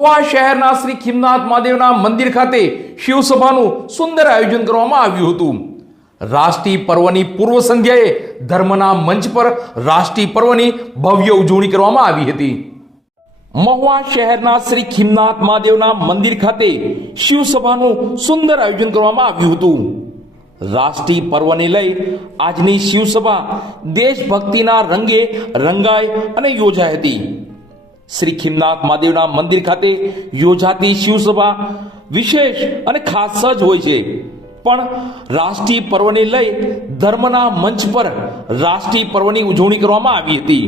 શહેરના શ્રી ખીમનાથ મહાદેવના મંદિર ખાતે શિવસભાનું સુંદર આયોજન કરવામાં આવ્યું હતું। રાષ્ટ્રીય પર્વની પૂર્વ સંધ્યાએ ધર્મના મંચ પર રાષ્ટ્રીય પર્વની ભવ્ય ઉજવણી કરવામાં આવી હતી। મહુવા શહેરના શ્રી ખીમનાથ મહાદેવના મંદિર ખાતે શિવસભાનું સુંદર આયોજન કરવામાં આવ્યું હતું। રાષ્ટ્રીય પર્વને લઈ આજની શિવસભા દેશભક્તિના રંગે રંગાઈ અને યોજાઈ હતી। શ્રી ખીમનાથ મહાદેવના મંદિર ખાતે યોજાતી શિવસભા વિશેષ અને ખાસ જ હોય છે, પણ રાષ્ટ્રીય પર્વને લઈ ધર્મના મંચ પર રાષ્ટ્રીય પર્વની ઉજવણી કરવામાં આવી હતી।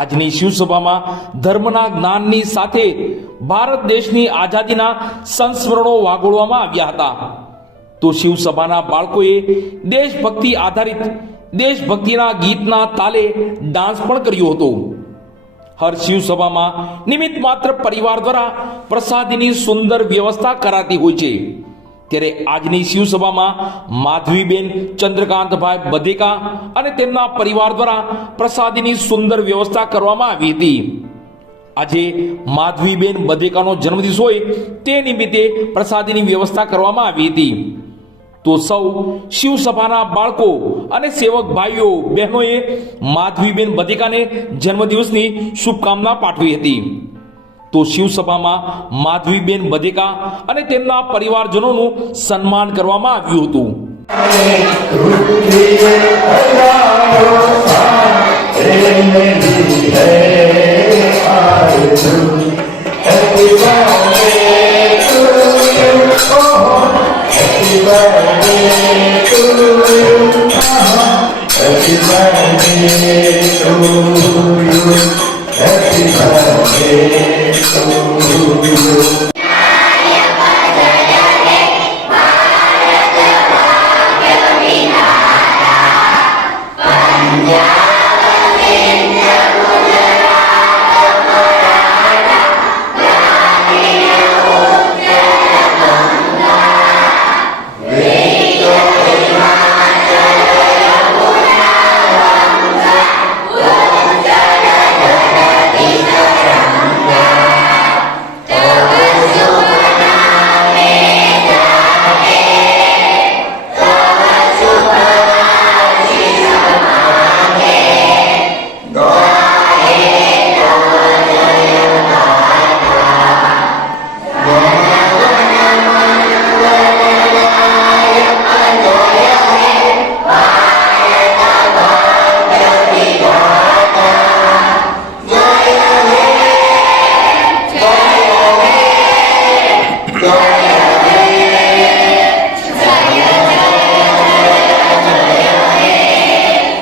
આજની શિવસભામાં ધર્મના જ્ઞાનની સાથે ભારત દેશની આઝાદીના સંસ્મરણો વાગોળવામાં આવ્યા હતા। તો શિવસભાના બાળકોએ દેશભક્તિ આધારિત દેશભક્તિના ગીતના તાલે ડાન્સ પણ કર્યો હતો। હર શિવસભામાં નિમિત્ત માત્ર પરિવાર દ્વારા પ્રસાદીની સુંદર વ્યવસ્થા કરાતી હોય છે, ત્યારે આજની શિવસભામાં માધવીબેન ચંદ્રકાંતભાઈ બધેકા અને તેમના પરિવાર દ્વારા પ્રસાદીની સુંદર વ્યવસ્થા કરવામાં આવી હતી। આજે માધવીબેન બધેકાનો જન્મદિવસ હોય તે નિમિત્તે પ્રસાદીની વ્યવસ્થા કરવામાં આવી હતી। તો સૌ શિવસભાના બાળકો અને સેવક ભાઈઓ બહેનોએ માધવીબેન બધેકાને જન્મદિવસની શુભકામના પાઠવી હતી। તો શિવસભામાં માધવીબેન બધેકા અને તેમના પરિવારજનોનું સન્માન કરવામાં આવ્યું હતું।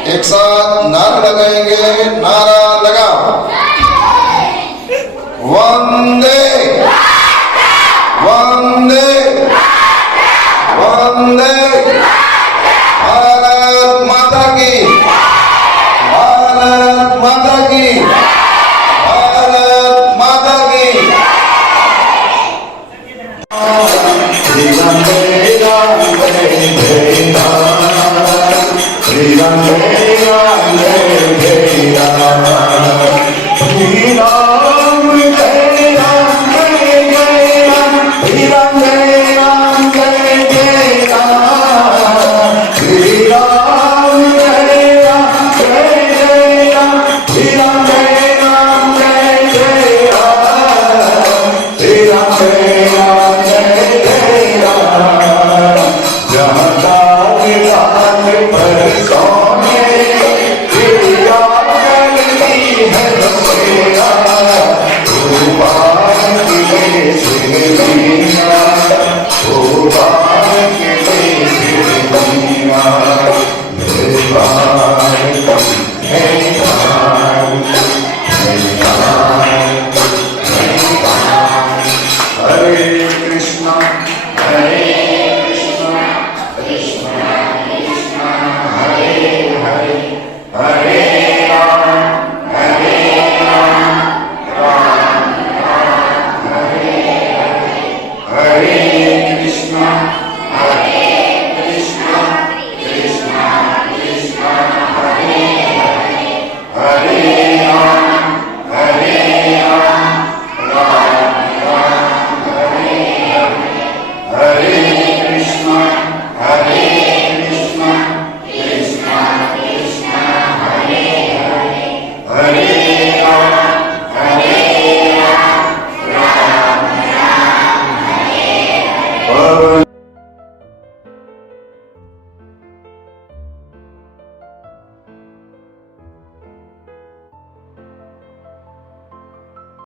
एक साथ नारा लगाएंगे। नारा लगाओ। वंदे वंदे वंदे भारत माता की, भारत माता की, भारत माता की। श्री राम जय राम जय जय राम, श्री राम जय